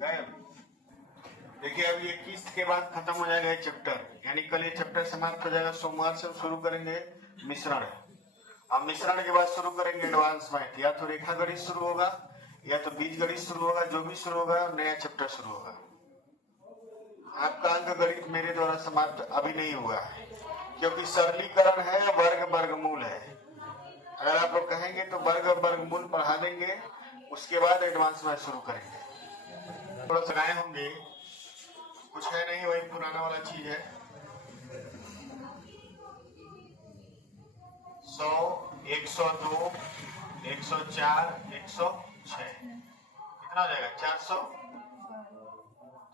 गए। देखिए अब ये किस्त के बाद खत्म हो जाएगा ये चैप्टर, यानी कल ये चैप्टर समाप्त हो जाएगा। सोमवार से शुरू करेंगे मिश्रण। अब मिश्रण के बाद शुरू करेंगे एडवांस मैथ, या तो रेखा गणित शुरू होगा या तो बीज गणित शुरू होगा, जो भी शुरू होगा नया चैप्टर शुरू होगा। आपका अंक गणित मेरे द्वारा समाप्त अभी नहीं हुआ है, क्योंकि सरलीकरण है, वर्ग वर्गमूल है। अगर आप लोग कहेंगे तो वर्ग वर्गमूल पढ़ा देंगे, उसके बाद एडवांस मैथ शुरू करेंगे। थोड़ा सा गाए होंगे, कुछ है नहीं, वही पुराना वाला चीज है। 100, 102, 104, 106 कितना हो जाएगा? 400।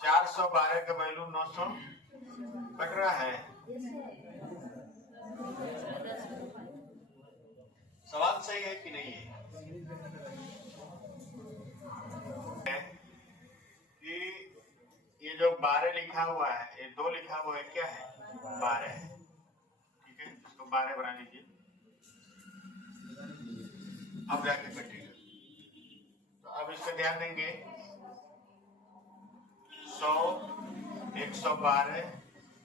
412 का वैल्यू 900 कट रहा है। सवाल सही है कि नहीं है? कि ये जो 12 लिखा हुआ है, ये 2 लिखा हुआ है, क्या है? 12 है। ठीक है, इसको 12 बना लीजिए। अब जाके कटेगा, तो अब इस पर ध्यान देंगे। 100, 112,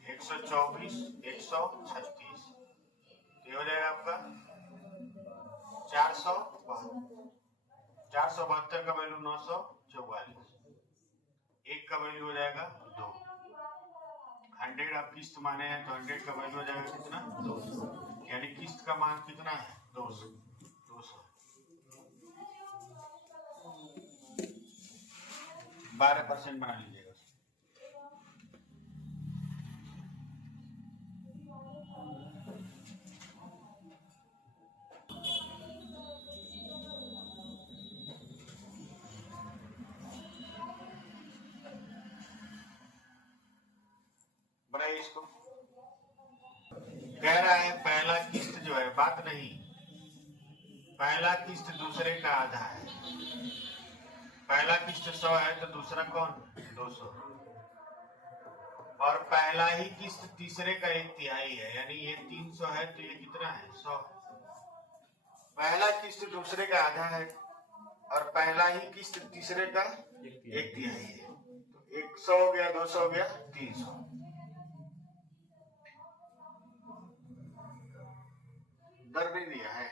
124, 136, ये हो जाएगा आपका 472 का वैल्यू 944, एक का वैल्यू हो जाएगा 2। 100 आप किस्त माने हैं तो 100 का वैल्यू हो जाएगा कितना? 200, यानी किस्त का मान कितना है? 200। 12% बना लीजिएगा। बनाइए इसको। कह रहा है पहला किस्त जो है, बात नहीं, पहला किस्त दूसरे का आधा है। पहला किस्त 100 है तो दूसरा कौन? 200। और पहला ही किस्त तीसरे का 1/3 है, यानी ये 300 है तो ये कितना है? 100। पहला किस्त दूसरे का आधा है और पहला ही किस्त तीसरे का 1/3 है, तो 100 हो गया, 200 हो गया, 300। दर नहीं दिया है,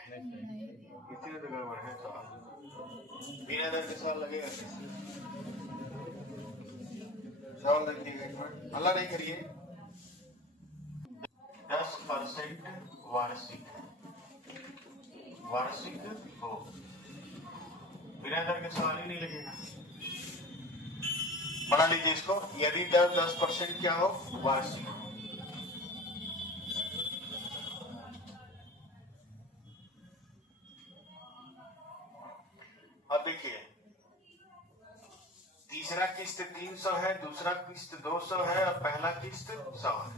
इतने तो गड़बड़ है। तो बिना दर के सवाल लगेगा कैसे? सवाल देखिएगा एक मिनट, हल्ला नहीं करिए। 10% वार्षिक हो, बिना दर के सवाल ही नहीं लगेगा। पढ़ा लीजिए इसको। यदि दर 10% क्या हो? वार्षिक। अब देखिए, तीसरा किस्त 300 है, दूसरा किस्त 200 है और पहला किस्त 100 है।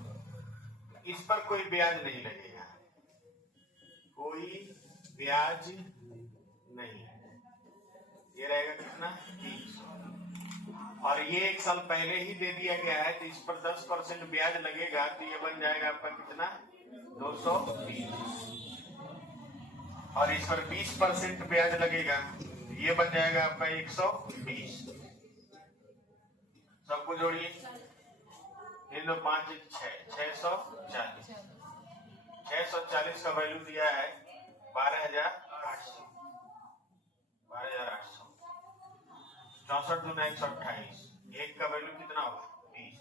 इस पर कोई ब्याज नहीं लगेगा, कोई ब्याज नहीं। ये रहेगा कितना? 300। और ये 1 साल पहले ही दे दिया गया है, तो इस पर 10% ब्याज लगेगा, तो ये बन जाएगा आपका कितना? 220। और इस पर 20% ब्याज लगेगा, ये बन जाएगा आपका 120। सबको जोड़िए, इन दो 5 6 640। 640 का वैल्यू दिया है 12,800। 12,800। 64 दूना 128। एक का वैल्यू कितना होगा? 20।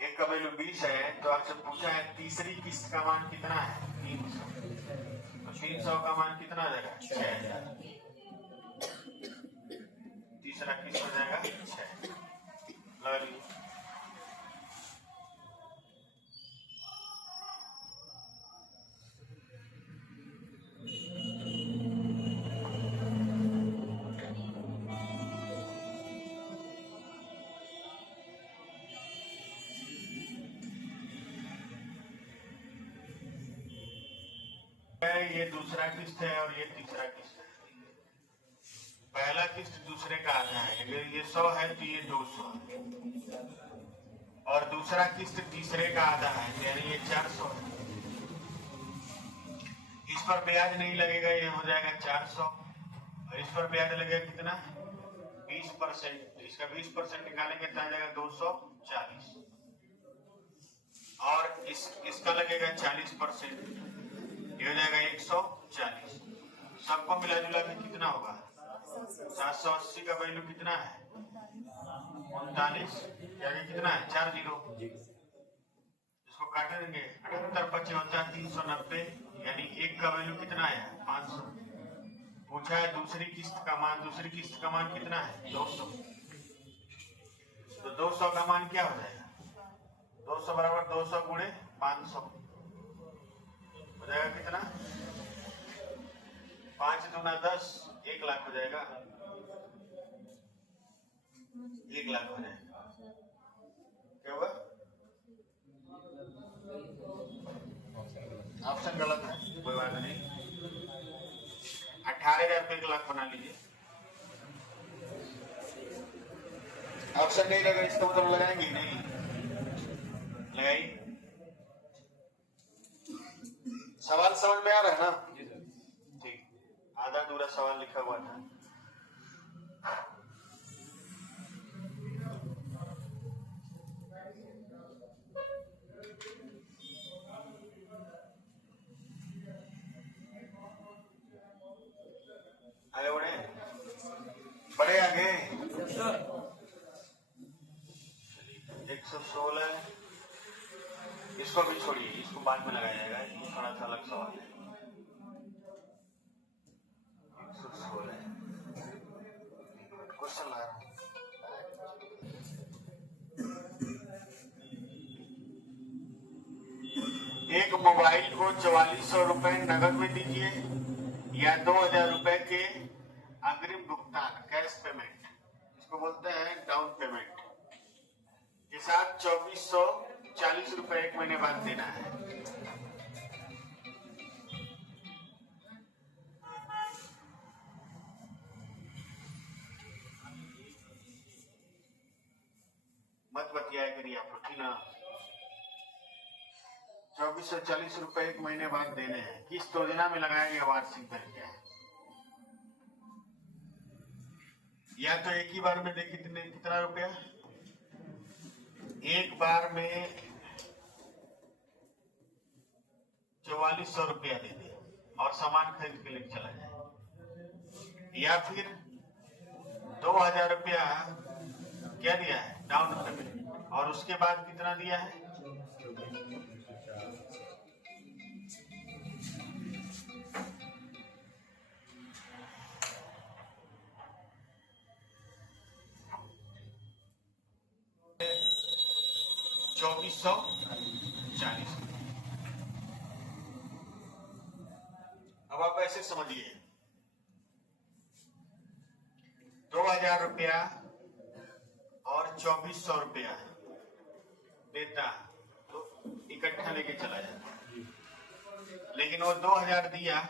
एक का वैल्यू 20 है, तो आपसे पूछा है तीसरी किस्त का मान कितना है? 300। तो 300 का मान कितना आ जाएगा? 6,000। तीसरा किस्त हो जाएगा 6। लगा लीजिए। ये दूसरा किस्त है और ये तीसरा किस्त है। पहला किस्त दूसरे का आधा है, अगर ये 100 है तो ये 200 है। और दूसरा किस्त तीसरे का आधा है, यानी ये 400 है। इस पर ब्याज नहीं लगेगा, ये हो जाएगा 400। और इस पर ब्याज लगेगा कितना? 20%, इसका 20% निकालेंगे तो आ जाएगा 240 और इसका लगेगा 40%, ये हो जाएगा 140। सबको मिला जुला के कितना होगा? 780 का वैल्यू कितना है? 39। यानी कितना है? 4 जीरो। इसको काट देंगे, 78 25 होता है 390, यानी 1 का वैल्यू कितना है? 500। पूछा है दूसरी किस्त का मान, दूसरी किस्त का मान कितना है? 200। तो 200 का मान क्या हो जाएगा? 200 बराबर 200 गुणे 500 हो जाएगा कितना? 5 दूना 10, 1 लाख हो जाएगा। 1 लाख हो जाएगा। क्या हुआ? ऑप्शन गलत है, कोई बात नहीं। 18,000 रुपये 1 लाख बना लीजिए। ऑप्शन नहीं लगा इसका मतलब लगाएंगे नहीं, लगाई। सवाल समझ में आ रहा है ना? ठीक, आधा अधूरा सवाल लिखा हुआ था। आगे बढ़े, बड़े आगे। 116, इसको भी छोड़िए, इसको बाद में लगाया जाएगा, ये थोड़ा सा अलग सवाल है। 116 क्वेश्चन ला रहा हूं। एक मोबाइल को 4400 रुपए नगद में दीजिए या 2000 रुपए के अग्रिम भुगतान, कैश पेमेंट, इसको बोलते हैं डाउन पेमेंट, के साथ 2440 रुपए 1 महीने बाद देना है। मत बतिया करिए आप लोग, ठीक ना? 2440 रुपए 1 महीने बाद देने हैं। किस योजना में लगाया गया वार्षिक दर क्या है? या तो एक ही बार में दे कितना रुपया? एक बार में 4400 रुपया दे दे और सामान खरीद के लेके चला जाए, या फिर 2000 रुपया क्या दिया है? डाउन पेमेंट, और उसके बाद कितना दिया है? $2440। अब आप ऐसे समझिए, 2000 रुपया और 2400 रुपया देता तो इकट्ठा लेके चला जाता, लेकिन वो 2000 दिया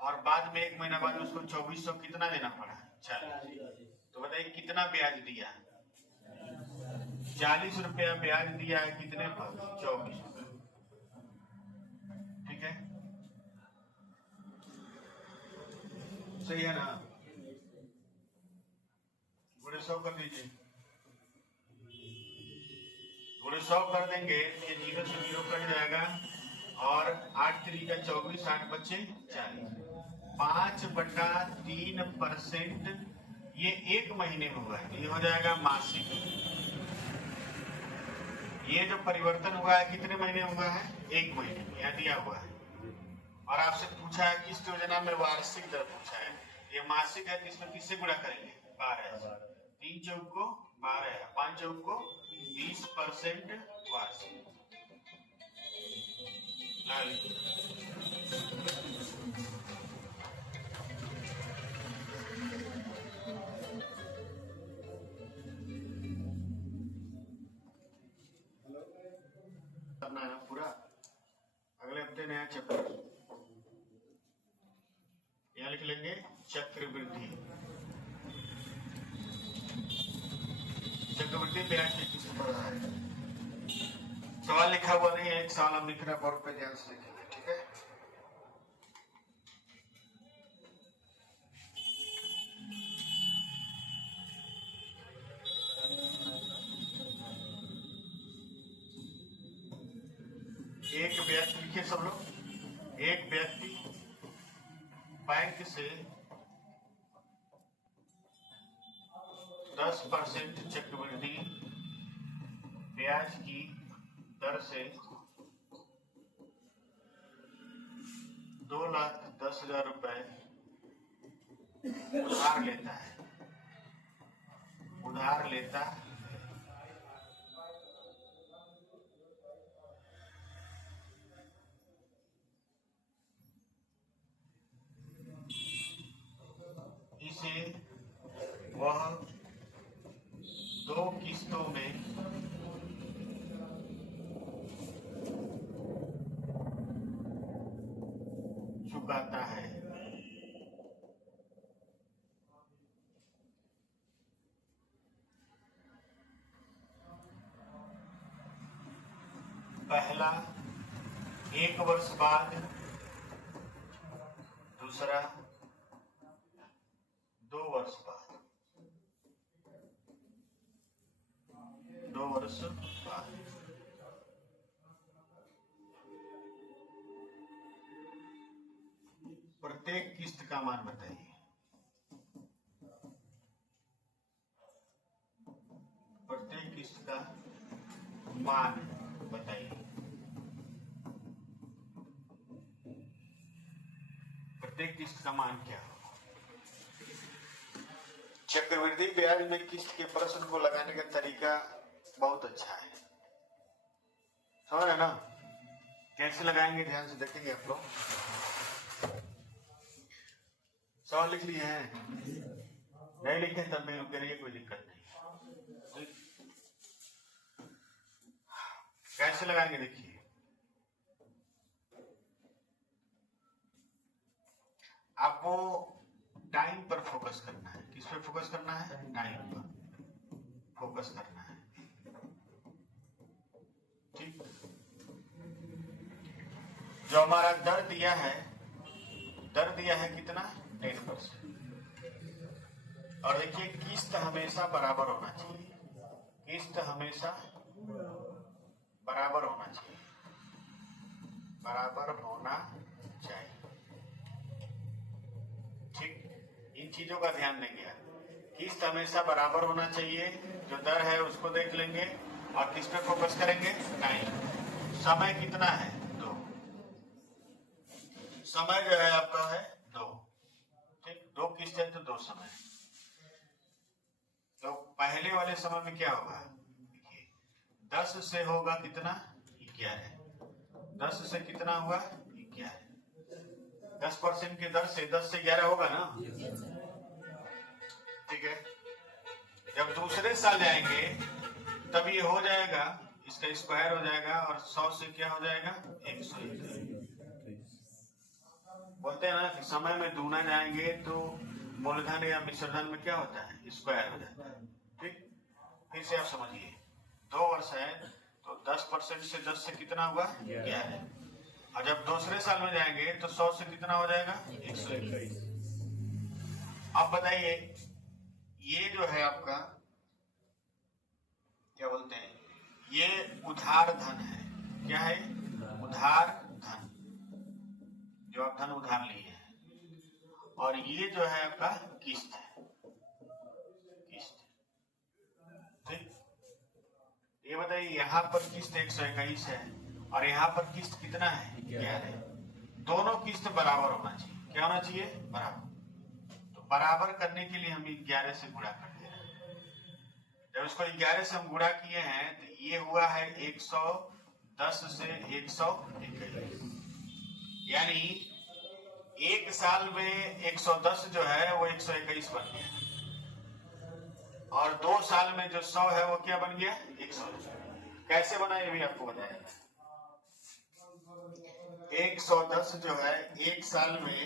और बाद में 1 महीना बाद उसको 2400 कितना देना पड़ा? 40। तो बताइए कितना ब्याज दिया? 40 रुपया ब्याज दिया है, कितने पर? 24 रुपये। ठीक है, सही है ना? गुणे 100 कर दीजिए, गुणे 100 कर देंगे, ये 0 से 0 कट जाएगा और 8 3 का 24, 8 बचे 40, 5/3%। ये 1 महीने में हुआ है, ये हो जाएगा मासिक। ये जो परिवर्तन हुआ है कितने महीने हुआ है? 1 महीने में, यह दिया हुआ है। और आपसे पूछा है किस योजना में वार्षिक दर पूछा है, ये मासिक है, तो इसमें किससे गुणा करेंगे? 12। 3 चौक को 12, 5 चौक को 20% वार्षिक। करना है ना पूरा। अगले हफ्ते नया चैप्टर यहाँ लिख लेंगे, चक्रवृद्धि। चक्रवृद्धि ब्याज किस पर रहा है? सवाल लिखा हुआ नहीं है, एक सवाल हम लिख रहे हैं, बोर्ड पे ध्यान से लिखेंगे, ठीक है? एक व्यक्ति, लिखिए सब लोग, एक व्यक्ति बैंक से 10% चक्रवृद्धि ब्याज की दर से 2,10,000 रुपए उधार लेता है। उधार लेता है। इसे वह 2 किस्तों में चुकाता है। पहला 1 वर्ष बाद, दूसरा 2 वर्ष बाद। 2 वर्ष बाद प्रत्येक किस्त का मान बताइए। प्रत्येक किस्त का मान बताइए। प्रत्येक किस्त का मान क्या हो? चक्रवृद्धि ब्याज में किस्त के प्रश्न को लगाने का तरीका बहुत अच्छा है, समझ रहे ना? कैसे लगाएंगे ध्यान से देखेंगे आप लोग। सवाल लिख लिए हैं? नहीं लिखे तब भी करिए, कोई दिक्कत नहीं। कैसे लगाएंगे देखिए। आपको टाइम पर फोकस करना है। किस पे फोकस करना है? टाइम पर फोकस करना है, ठीक। जो हमारा दर दिया है, दर दिया है कितना? 10%। और देखिए किस्त हमेशा बराबर होना चाहिए। किस्त हमेशा बराबर होना चाहिए, बराबर होना चाहिए, ठीक। इन चीजों का ध्यान देंगे। किस्त हमेशा बराबर होना चाहिए, जो दर है उसको देख लेंगे। और किस पे फोकस करेंगे? टाइम। समय कितना है? 2। समय जो है आपका है 2, ठीक। 2 किस्त है तो 2 समय। तो पहले वाले समय में क्या होगा? देखिए 10 से होगा कितना? 11। 10 से कितना हुआ? 11। 10% की दर से 10 से 11 होगा ना, ठीक है। जब दूसरे साल जाएंगे तब ये हो जाएगा, इसका स्क्वायर हो जाएगा और 100 से क्या हो जाएगा? 121। बोलते हैं ना कि समय में दूना जाएंगे तो मूलधन या मिश्रधन में क्या होता है? स्क्वायर हो जाता है, ठीक। फिर से आप समझिए, 2 वर्ष है तो 10% से 10 से कितना हुआ? 11। और जब दूसरे साल में जाएंगे तो 100 से कितना हो जाएगा? 121। अब बताइए ये जो है आपका क्या बोलते हैं? ये उधार धन है। क्या है? उधार धन, जो आप धन उधार लिए हैं। और ये जो है आपका किस्त है, किस्त, ठीक। ये बताइए यहाँ पर किस्त 121 है और यहाँ पर किस्त कितना है? 11। दोनों किस्त बराबर होना चाहिए। क्या होना चाहिए? बराबर। तो बराबर करने के लिए हम 11 से गुणा कर दे रहे हैं। जब इसको 11 से हम गुणा किए हैं तो ये हुआ है 110 से 121, यानी एक साल में 110 जो है वो 121 बन गया, और 2 साल में जो 100 है वो क्या बन गया? 100। कैसे बना ये भी आपको बताया। 110 जो है एक साल में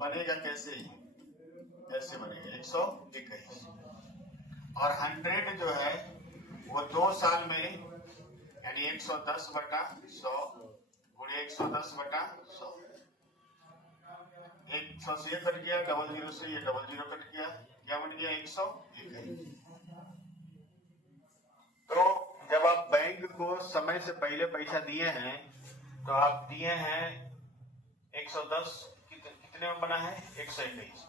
बनेगा कैसे? ऐसे बनेगा 121। और 100 जो है वो 2 साल में, यानी 110 बटा 100 गुणे 110 बटा 100। 100 से ये कट गया, 00 से ये 00 कट गया, क्या बन गया? 121। तो जब आप बैंक को समय से पहले पैसा दिए हैं तो आप दिए हैं 110, कितने में बना है 121,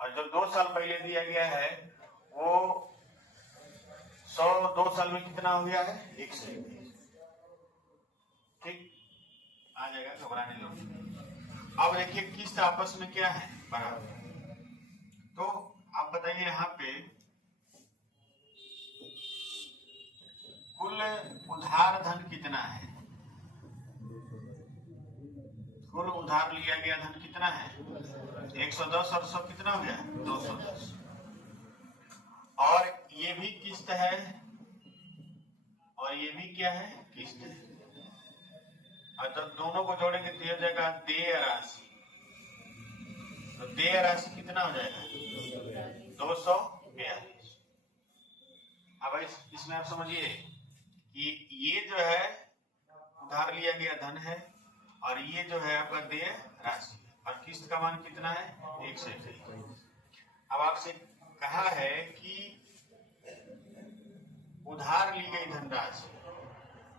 और जो 2 साल पहले दिया गया है वो 100 2 साल में कितना हो गया है 121। ठीक, आ जाएगा, घबराने लो। अब देखिए किस्त आपस में क्या है बराबर। तो आप बताइए यहाँ पे कुल उधार धन कितना है, कुल उधार लिया गया धन कितना है 110 और 100 कितना हो गया 210, और ये भी किस्त है और ये भी क्या है किस्त है, और तो दोनों को जोड़ेंगे तो हो जाएगा देय राशि। तो देय राशि कितना हो जाएगा 242। अब इसमें आप समझिए कि ये जो है उधार लिया गया धन है और ये जो है आपका देय राशि, और किस्त का मान कितना है 121। अब आपसे कहा है कि उधार ली गई धनराशि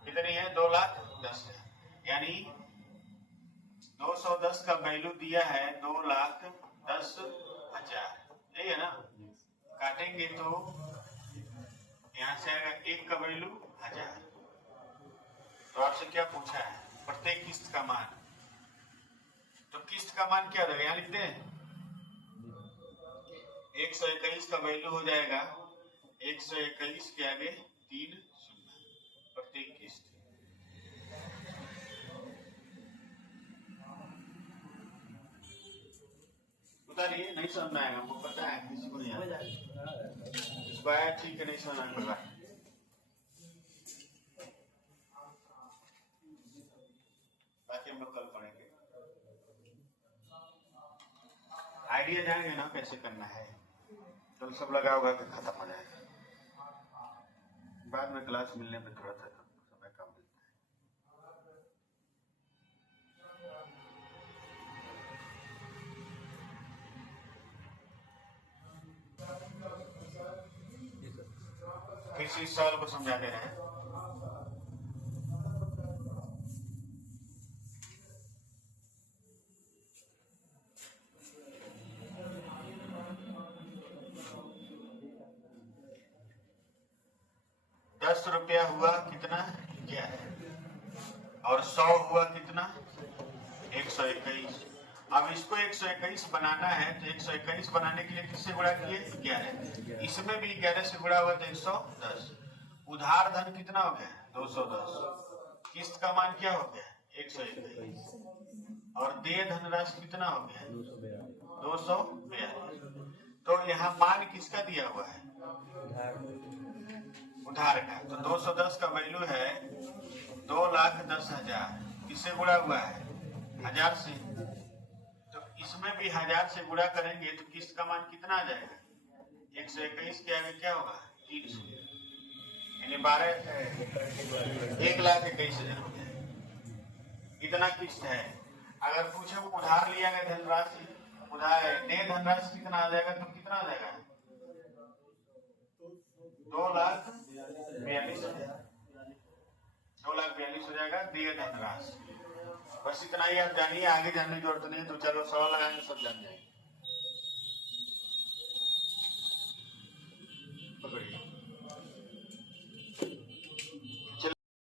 कितनी है 2,10,000, यानी 210 का वैल्यू दिया है 2,10,000, यही है ना। काटेंगे तो यहां से आएगा 1 का वैल्यू 1000। तो आपसे क्या पूछा है प्रत्येक किस्त का मान, तो किस्त का मान क्या रहेगा, यहाँ लिखते हैं 121 का वैल्यू हो जाएगा 121 के आगे 3 शून्य प्रत्येक किस्त। उतारिए, नहीं समझ में आएगा, हमको पता है किसी को नहीं आता, इसको आया ठीक है, नहीं समझ आएगा बाकी हम लोग कल पढ़ेंगे। आइडिया जाएंगे ना कैसे करना है, कल सब लगा होगा कि खत्म हो जाएगा, बाद में क्लास मिलने में थोड़ा सा समय कम मिलता है। फिर से इस सवाल को समझा दे रहे हैं। ₹10 हुआ कितना 11 और 100 हुआ कितना 121। अब इसको 121 बनाना है तो 121 बनाने के लिए किससे गुणा किए 11, इसमें भी 11 से गुणा हुआ तो 110। उधार धन कितना हो गया 210, किस्त का मान क्या हो गया 121, और देय धनराशि कितना हो गया 242। तो यहाँ मान किसका दिया हुआ है उधार का, तो 210 का वैल्यू है 2,10,000, किससे गुणा हुआ है 1000 से, तो इसमें भी 1000 से गुणा करेंगे तो किस्त का मान कितना आ जाएगा 121 के आगे क्या होगा 300, यानी 1,21,000 हो जाएगा। इतना किस्त है। अगर पूछे वो उधार लिया गया धनराशि, उधार देय धनराशि कितना आ जाएगा, तो कितना आ जाएगा 2,42,000, 2,42,000 हो जाएगा देय धनराशि। बस इतना ही आप जानिए, आगे जानने की जरूरत नहीं, तो चलो सवाल लगाएंगे सब जान जाएंगे।